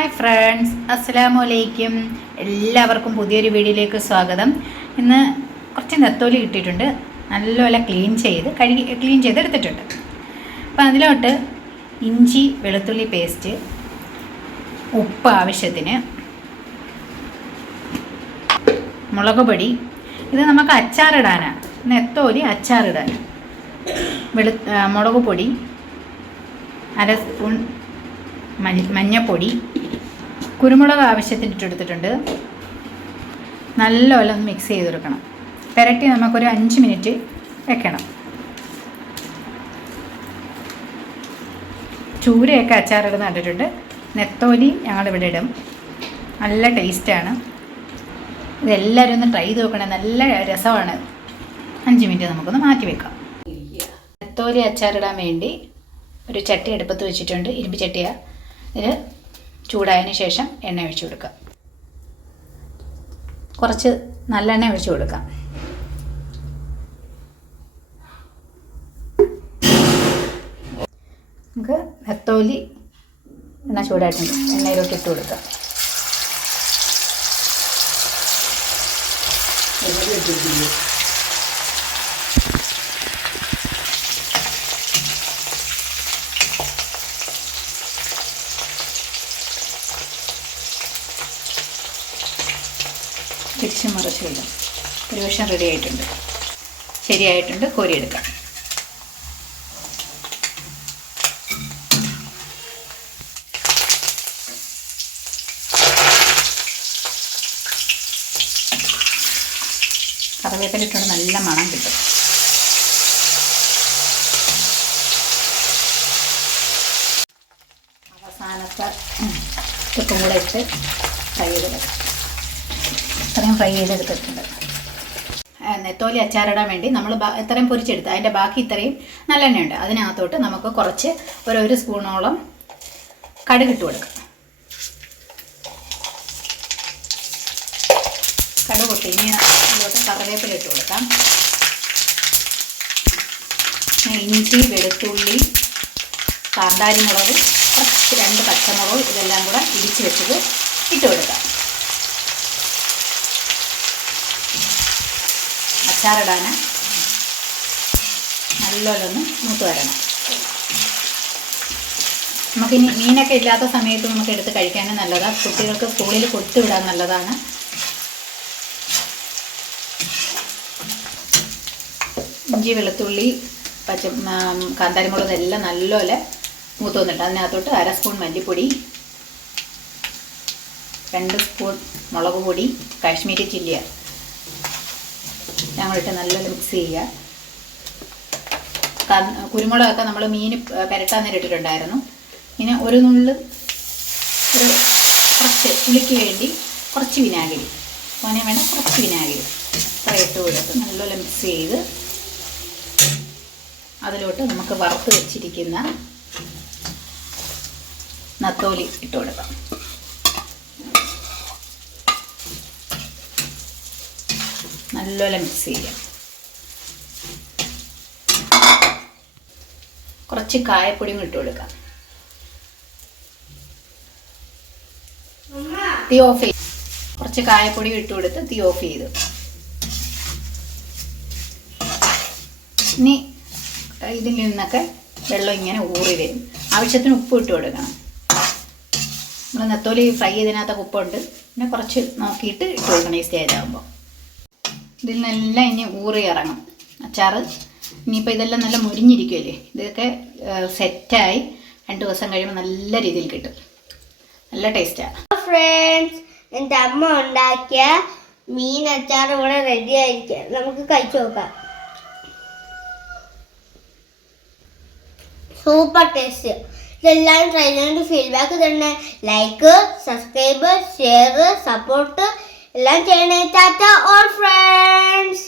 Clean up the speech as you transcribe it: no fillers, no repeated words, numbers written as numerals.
Hi friends, അസ്സലാമലൈക്കും. എല്ലാവർക്കും പുതിയൊരു വീഡിയോയിലേക്ക് സ്വാഗതം. ഇന്ന് കുറച്ച് നെത്തോലി കിട്ടിയിട്ടുണ്ട്. നല്ലപോലെ ക്ലീൻ ചെയ്തെടുത്തിട്ടുണ്ട്. അപ്പോൾ അതിലോട്ട് ഇഞ്ചി വെളുത്തുള്ളി പേസ്റ്റ്, ഉപ്പ് ആവശ്യത്തിന്, മുളക് പൊടി. ഇത് നമുക്ക് അച്ചാറിടാനാണ്, നെത്തോലി അച്ചാറിടാൻ. മുളക് പൊടി, അര സ്പൂൺ മഞ്ഞൾപ്പൊടി, കുരുമുളക് ആവശ്യത്തിന് ഇട്ടെടുത്തിട്ടുണ്ട്. നല്ലപോലെ ഒന്ന് മിക്സ് ചെയ്ത് കൊടുക്കണം. പുരട്ടി നമുക്കൊരു 5 മിനിറ്റ് വെക്കണം. ചൂരയൊക്കെ അച്ചാറിടുന്ന കണ്ടിട്ടുണ്ട്. നെത്തോലി ഞങ്ങളിവിടെ ഇടും. നല്ല ടേസ്റ്റാണ്. ഇതെല്ലാവരും ഒന്ന് ട്രൈ ചെയ്ത് നോക്കണേ, നല്ല രസമാണ്. 5 മിനിറ്റ് നമുക്കൊന്ന് മാറ്റി വെക്കാം. നെത്തോലി അച്ചാറിടാൻ വേണ്ടി ഒരു ചട്ടി അടുപ്പത്ത് വെച്ചിട്ടുണ്ട്. ഇരുമ്പ് ചട്ടിയാണ്. ഇതിൽ ചൂടായതിന് ശേഷം എണ്ണ ഒഴിച്ചു കൊടുക്കാം. കുറച്ച് നല്ലെണ്ണ ഒഴിച്ചു കൊടുക്കാം. നമുക്ക് നെത്തോലി എണ്ണ ചൂടായിട്ടുണ്ട്. എണ്ണയിലോട്ട് ഇട്ട് കൊടുക്കാം. തിരിച്ച് മറിച്ച് വിടാം. ഒരു വശം റെഡി ആയിട്ടുണ്ട്, ശരിയായിട്ടുണ്ട്. കോരിയെടുക്കാം. കറിവേപ്പില ഇട്ടുകൊണ്ട് നല്ല മണം കിട്ടും. അവസാനത്തെ ഉപ്പും കൂടെ ഇട്ട് ഫ്രൈ ചെയ്തെടുക്കാം. ഇത്രയും ഫ്രൈ ചെയ്തെടുത്തിട്ടുണ്ട്. നെത്തോലി അച്ചാറിടാൻ വേണ്ടി നമ്മൾ ഇത്രയും പൊരിച്ചെടുത്ത് അതിൻ്റെ ബാക്കി ഇത്രയും നല്ലെണ്ണയുണ്ട്. അതിനകത്തോട്ട് നമുക്ക് കുറച്ച് ഒരു സ്പൂണോളം കടുക് ഇട്ട് കൊടുക്കാം. കടുക് പൊട്ടി ഇനി അതിലോട്ട് കറിവേപ്പില ഇട്ട് കൊടുക്കാം. ഇഞ്ചി, വെളുത്തുള്ളി, കാന്താരി മുളക്, 2 പച്ചമുളക് ഇതെല്ലാം കൂടെ ഇടിച്ച് വെച്ചത് ഇട്ട് കൊടുക്കാം. അച്ചാറിടാൻ നല്ലോണം ഒന്ന് മൂത്ത് വരണം. നമുക്കിനി മീനൊക്കെ ഇല്ലാത്ത സമയത്ത് നമുക്ക് എടുത്ത് കഴിക്കാനും നല്ലതാണ്. കുട്ടികൾക്ക് സ്കൂളിൽ കൊടുത്തുവിടാൻ നല്ലതാണ്. ഇഞ്ചി, വെളുത്തുള്ളി, കാന്താരിമുളക് എല്ലാം നല്ലപോലെ മൂത്ത് വന്നിട്ട് അതിനകത്തോട്ട് 1 സ്പൂൺ മല്ലിപ്പൊടി, 2 സ്പൂൺ മുളക് പൊടി, കാശ്മീരി ചില്ലിയാണ് ഞങ്ങളിട്ട് നല്ലോണം മിക്സ് ചെയ്യുക. കുരുമുളകൊക്കെ നമ്മൾ മീൻ പുരട്ടാൻ നേരം ഇട്ടിട്ടുണ്ടായിരുന്നു. പിന്നെ ഒരു കുറച്ച് പുളിക്ക് വേണ്ടി കുറച്ച് വിനാഗിരി, അങ്ങനെ വേണം കുറച്ച് വിനാഗിരി ഇത്ര ഇട്ട് കൊടുത്ത് നല്ലോണം മിക്സ് ചെയ്ത് അതിലോട്ട് നമുക്ക് വറുത്ത് വെച്ചിരിക്കുന്ന നത്തോലി ഇട്ട് കൊടുക്കാം. നല്ലോണം മിക്സ് ചെയ്യാം. കുറച്ച് കായപ്പൊടിയും ഇട്ട് കൊടുക്കാം. തീ ഓഫ് ചെയ്ത് കുറച്ച് കായപ്പൊടി ഇട്ട് കൊടുത്ത് തീ ഓഫ് ചെയ്തു. ഇനി ഇതിൽ നിന്നൊക്കെ വെള്ളം ഇങ്ങനെ ഊറി വരും. ആവശ്യത്തിന് ഉപ്പ് ഇട്ട് കൊടുക്കണം. നമ്മൾ നെത്തോലി ഫ്രൈ ചെയ്തതിനകത്തൊക്കെ ഉപ്പുണ്ട്. പിന്നെ കുറച്ച് നോക്കിയിട്ട് ഇട്ട് കൊടുക്കണം ഈ സ്റ്റേജ് ആകുമ്പോൾ. ഇതിൽ നിന്നെല്ലാം ഇനി ഊറി ഇറങ്ങും അച്ചാറ്. ഇനിയിപ്പോൾ ഇതെല്ലാം നല്ല മുരിഞ്ഞിരിക്കുമല്ലേ, ഇതൊക്കെ സെറ്റായി 2 ദിവസം കഴിയുമ്പോൾ നല്ല രീതിയിൽ കിട്ടും. നല്ല ടേസ്റ്റാണ്. ഫ്രണ്ട്സ്, എൻ്റെ അമ്മ ഉണ്ടാക്കിയ മീൻ അച്ചാർ ഇവിടെ റെഡി ആയിരിക്കാം. നമുക്ക് കഴിച്ചു നോക്കാം. Super taste. ഇതെല്ലാം ട്രൈ ചെയ്തിട്ട് ഫീഡ്ബാക്ക് തന്നെ. ലൈക്ക്, സബ്സ്ക്രൈബ്, ഷെയർ, സപ്പോർട്ട് എല്ലാം ചെയ്യണേ. Tata all friends.